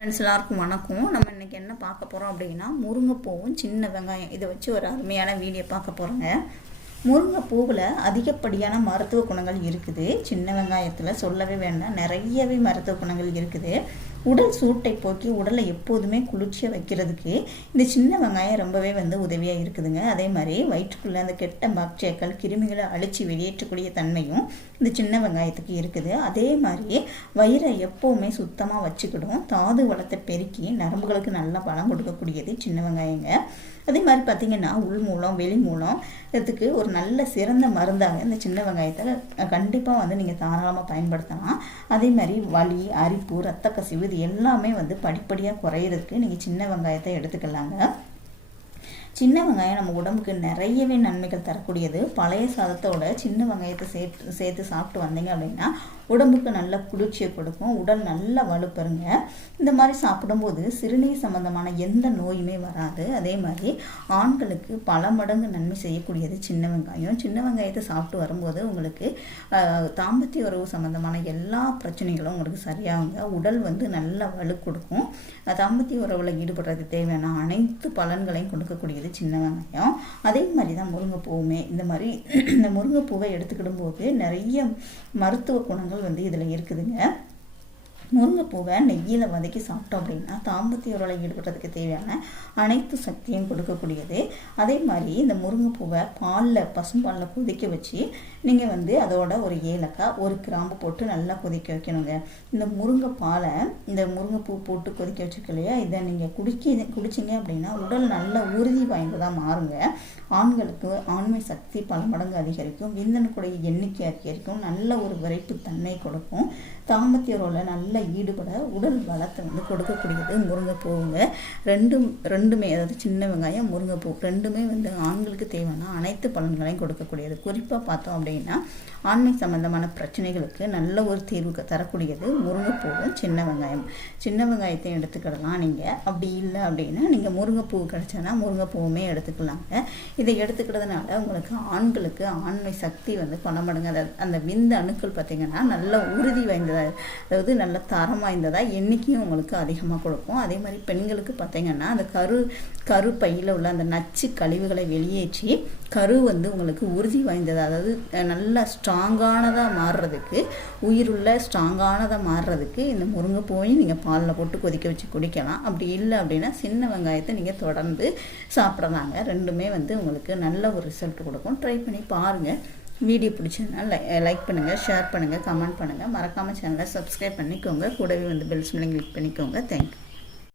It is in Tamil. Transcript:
ஃப்ரெண்ட்ஸ் எல்லாருக்கும் வணக்கம். நம்ம இன்றைக்கி என்ன பார்க்க போகிறோம் அப்படின்னா முருங்கைப்பூவும் சின்ன வெங்காயம். இதை வச்சு ஒரு அருமையான வீடியோ பார்க்க போகிறோங்க முருங்கைப்பூவில் அதிகப்படியான மருத்துவ குணங்கள் இருக்குது. சின்ன வெங்காயத்தில் சொல்லவே வேண்டாம். நிறையவே மருத்துவ குணங்கள் இருக்குது. உடல் சூட்டை போக்கி உடலை எப்போதுமே குளிர்ச்சியாக வைக்கிறதுக்கு இந்த சின்ன வெங்காயம் ரொம்பவே வந்து உதவியாக இருக்குதுங்க. அதே மாதிரி வயிற்றுக்குள்ளே அந்த கெட்ட பாக்டீரியாக்கள் கிருமிகளை அழித்து வெளியேற்றக்கூடிய தன்மையும் இந்த சின்ன வெங்காயத்துக்கு இருக்குது. அதே மாதிரி வயிறை எப்போவுமே சுத்தமாக வச்சுக்கிடும். தாது வளத்தை பெருக்கி நரம்புகளுக்கு நல்லா பலம் கொடுக்கக்கூடியது சின்ன வெங்காயங்க. அதே மாதிரி பார்த்திங்கன்னா உள் மூலம் வெளி மூலம் இதுக்கு ஒரு நல்ல சிறந்த மருந்தாக இந்த சின்ன வெங்காயத்தை. கண்டிப்பாக வந்து நீங்கள் தாராளமாக பயன்படுத்தலாம். அதே மாதிரி வலி அரிப்பு ரத்த கசிவு இது எல்லாமே வந்து படிப்படியாக குறையிறதுக்கு நீங்கள் சின்ன வெங்காயத்தை எடுத்துக்கலாங்க. சின்ன வெங்காயம் நம்ம உடம்புக்கு நிறையவே நன்மைகள் தரக்கூடியது. பழைய சாதத்தோட சின்ன வெங்காயத்தை சேர்த்து சேர்த்து சாப்பிட்டு வந்தீங்க அப்படின்னா உடம்புக்கு நல்ல குளிர்ச்சியை கொடுக்கும் உடல் நல்ல வலுப்பெறுங்க இந்த மாதிரி சாப்பிடும்போது சிறுநீர் சம்பந்தமான எந்த நோயுமே வராது. அதே மாதிரி ஆண்களுக்கு பல மடங்கு நன்மை செய்யக்கூடியது சின்ன வெங்காயம். சின்ன வெங்காயத்தை சாப்பிட்டு வரும்போது உங்களுக்கு தாம்பத்திய உறவு சம்பந்தமான எல்லா பிரச்சனைகளும் உங்களுக்கு சரியாகுங்க. உடல் வந்து நல்ல வலு கொடுக்கும். தாம்பத்திய உறவில் ஈடுபடுறது தேவையான அனைத்து பலன்களையும் கொடுக்கக்கூடியது சின்ன வெங்காயம். அதே மாதிரி தான் முருங்கைப்பூவுமே. இந்த மாதிரி இந்த முருங்கைப்பூவை எடுத்துக்கிடும் போது நிறைய மருத்துவ குணங்கள் வந்து இதில் இருக்குதுங்க. முருங்கைப்பூவை நெய்யில் வதக்கி சாப்பிட்டோம் அப்படின்னா தாம்பத்திய உரலை ஈடுபடுறதுக்கு தேவையான அனைத்து சக்தியும் கொடுக்கக்கூடியது. அதே மாதிரி இந்த முருங்கைப்பூவை பாலில் பசும்பாலில் கொதிக்க வச்சு நீங்கள் வந்து அதோட ஒரு ஏலக்காய் ஒரு கிராம்பு போட்டு நல்லா கொதிக்க வைக்கணுங்க. இந்த முருங்கை பாலை இந்த முருங்கைப்பூ போட்டு கொதிக்க வச்சுருக்க இல்லையா? இதை நீங்கள் குடிக்க குடிச்சிங்க அப்படின்னா உடல் நல்ல உறுதி வாய்ந்ததாக மாறுங்க. ஆண்களுக்கு ஆண்மை சக்தி பல மடங்கு அதிகரிக்கும். விந்தனுக்குடைய எண்ணிக்கை அதிகரிக்கும். நல்ல ஒரு விரைப்பு தன்மை கொடுக்கும். தாம்பத்திய ரோலில் நல்ல ஈடுபட உடல் வளத்தை வந்து கொடுக்கக்கூடியது முருங்கைப்பூவுங்க. ரெண்டும் ரெண்டுமே அதாவது சின்ன வெங்காயம் முருங்கைப்பூ ரெண்டுமே வந்து ஆண்களுக்கு தேவையான அனைத்து பலன்களையும் கொடுக்கக்கூடியது. குறிப்பாக பார்த்தோம் அப்படின்னா ஆண்மை சம்பந்தமான பிரச்சனைகளுக்கு நல்ல ஒரு தீர்வு தரக்கூடியது முருங்கைப்பூவும் சின்ன வெங்காயம். சின்ன வெங்காயத்தை எடுத்துக்கிடலாம் நீங்கள் அப்படி இல்லை அப்படின்னா நீங்கள் முருங்கைப்பூ கிடச்சோன்னா முருங்கைப்பூவுமே எடுத்துக்கலாங்க. இதை எடுத்துக்கிறதுனால உங்களுக்கு ஆண்களுக்கு ஆண்மை சக்தி வந்து பல அந்த அந்த விந்து அணுக்கள் பார்த்திங்கன்னா நல்ல உறுதி வாய்ந்ததாக அதாவது நல்ல தரம் வாய்ந்ததாக எண்ணிக்கையும் உங்களுக்கு அதிகமாக கொடுக்கும். அதே மாதிரி பெண்களுக்கு பார்த்திங்கன்னா அந்த கரு கரு பையில் உள்ள அந்த நச்சு கழிவுகளை வெளியேற்றி கரு வந்து உங்களுக்கு உறுதி வாய்ந்தது. அதாவது நல்லா ஸ்ட்ராங்கானதாக மாறுறதுக்கு உயிருள்ள ஸ்ட்ராங்கானதாக மாறுறதுக்கு இந்த முருங்கைப்பூவையும் நீங்கள் பாலில் போட்டு கொதிக்க வச்சு குடிக்கலாம். அப்படி இல்லை அப்படின்னா சின்ன வெங்காயத்தை நீங்கள் தொடர்ந்து சாப்பிட்றதாங்க ரெண்டுமே வந்து உங்களுக்கு நல்ல ஒரு ரிசல்ட் கொடுக்கும். ட்ரை பண்ணி பாருங்கள் வீடியோ பிடிச்சதுனால லைக் பண்ணுங்கள் ஷேர் பண்ணுங்கள் கமெண்ட் பண்ணுங்கள் மறக்காமல் சேனலை சப்ஸ்கிரைப் பண்ணிக்கோங்க. கூடவே வந்து பெல்ஸ் மேலே கிளிக் பண்ணிக்கோங்க. தேங்க்யூ